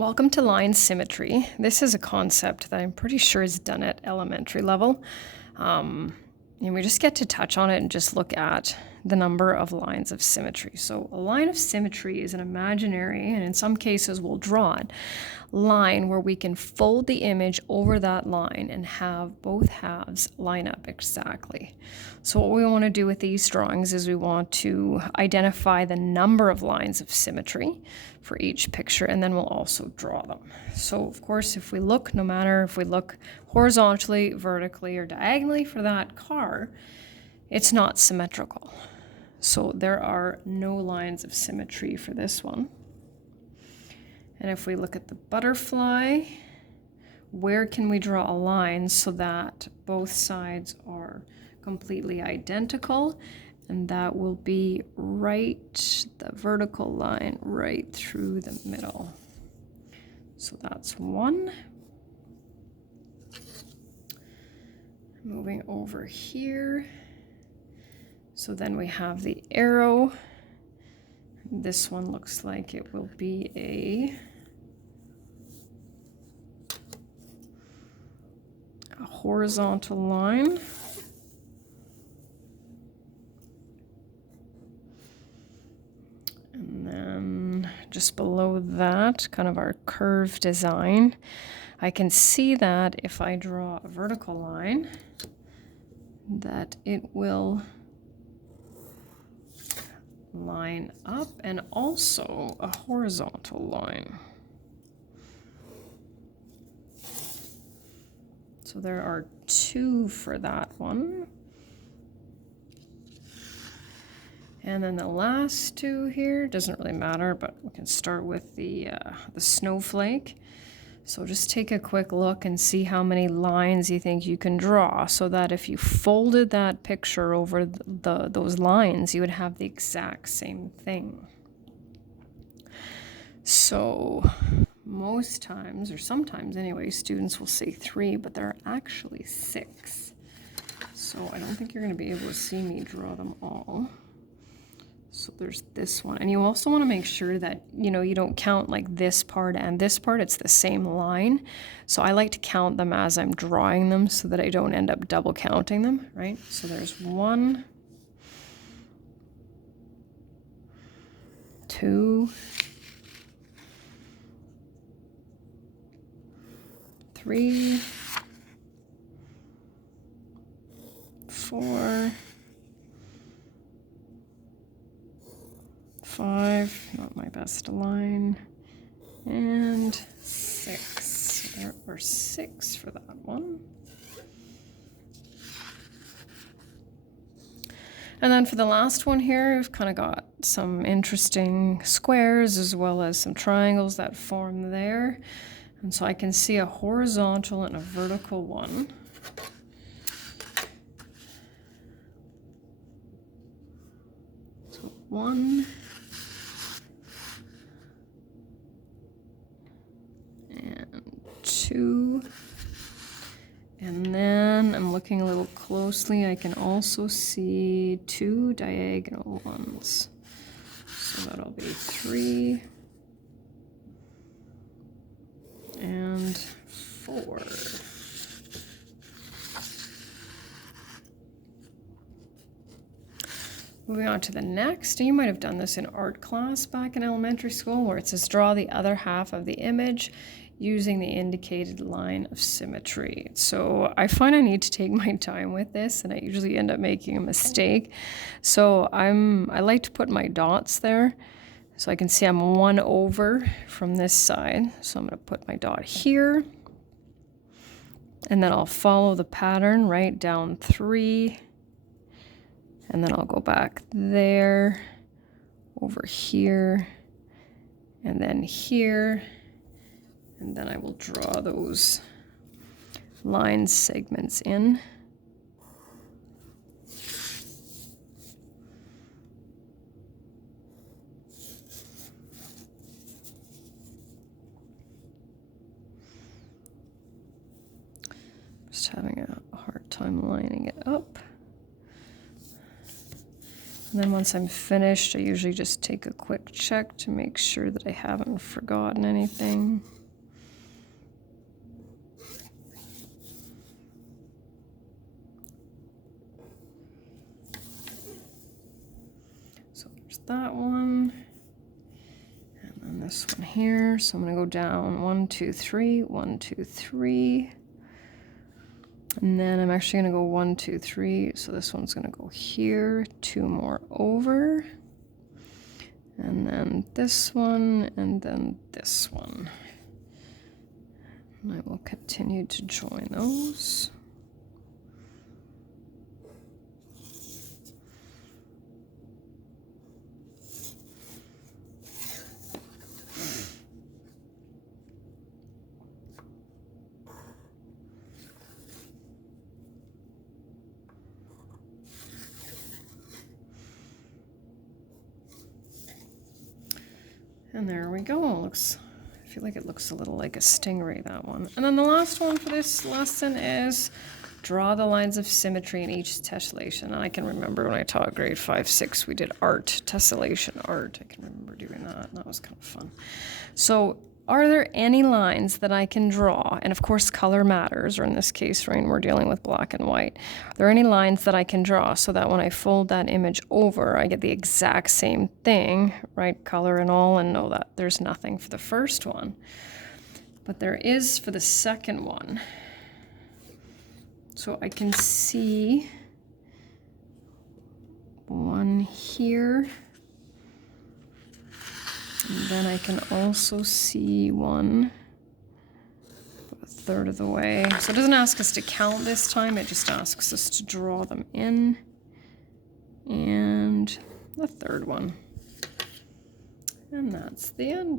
Welcome to line symmetry. This is a concept that I'm pretty sure is done at elementary level. And we just get to touch on it and just look at the number of lines of symmetry. So a line of symmetry is an imaginary, and in some cases we'll draw it, line where we can fold the image over that line and have both halves line up exactly. So what we want to do with these drawings is we want to identify the number of lines of symmetry for each picture, and then we'll also draw them. So of course, if we look, no matter if we look horizontally, vertically, or diagonally for that car, it's not symmetrical. So there are no lines of symmetry for this one. And if we look at the butterfly, where can we draw a line so that both sides are completely identical? And that will be right, the vertical line right through the middle. So that's one. Moving over here. So then we have the arrow. This one looks like it will be a horizontal line. And then just below that, kind of our curved design, I can see that if I draw a vertical line, that it will line up, and also a horizontal line. So there are two for that one. And then the last two here, doesn't really matter, but we can start with the snowflake. So just take a quick look and see how many lines you think you can draw, so that if you folded that picture over those lines, you would have the exact same thing. So most times, or sometimes anyway, students will say 3, but there are actually 6. So I don't think you're going to be able to see me draw them all. So there's this one, and you also want to make sure that, you don't count like this part and this part, it's the same line. So I like to count them as I'm drawing them so that I don't end up double counting them, right? So there's 1, 2, 3, 4, 5, not my best line, and 6. So there are 6 for that one. And then for the last one here, we've kind of got some interesting squares as well as some triangles that form there. And so I can see a horizontal and a vertical one. So 1, and 2, and then I'm looking a little closely, I can also see 2 diagonal ones. So that'll be 3 and 4. Moving on to the next, you might have done this in art class back in elementary school, where it says draw the other half of the image using the indicated line of symmetry. So I find I need to take my time with this, and I usually end up making a mistake. So I like to put my dots there, so I can see I'm 1 over from this side. So I'm going to put my dot here, and then I'll follow the pattern right down 3, and then I'll go back there, over here, and then here. And then I will draw those line segments in. Just having a hard time lining it up. And then once I'm finished, I usually just take a quick check to make sure that I haven't forgotten anything. So there's that one. And then this one here. So I'm going to go down 1, 2, 3, 1, 2, 3. And then I'm actually going to go 1, 2, 3. So this one's going to go here, 2 more over. And then this one, and then this one. And I will continue to join those. And there we go. I feel like it looks a little like a stingray, that one. And then the last one for this lesson is draw the lines of symmetry in each tessellation. And I can remember when I taught grade 5, 6, we did art, tessellation art. I can remember doing that, and that was kind of fun. So are there any lines that I can draw? And of course, color matters, or in this case, right, we're dealing with black and white. Are there any lines that I can draw so that when I fold that image over, I get the exact same thing, right, color and all, and know that there's nothing for the first one. But there is for the second one. So I can see one here. And then I can also see one a third of the way. So it doesn't ask us to count this time, it just asks us to draw them in. And the third one. And that's the end.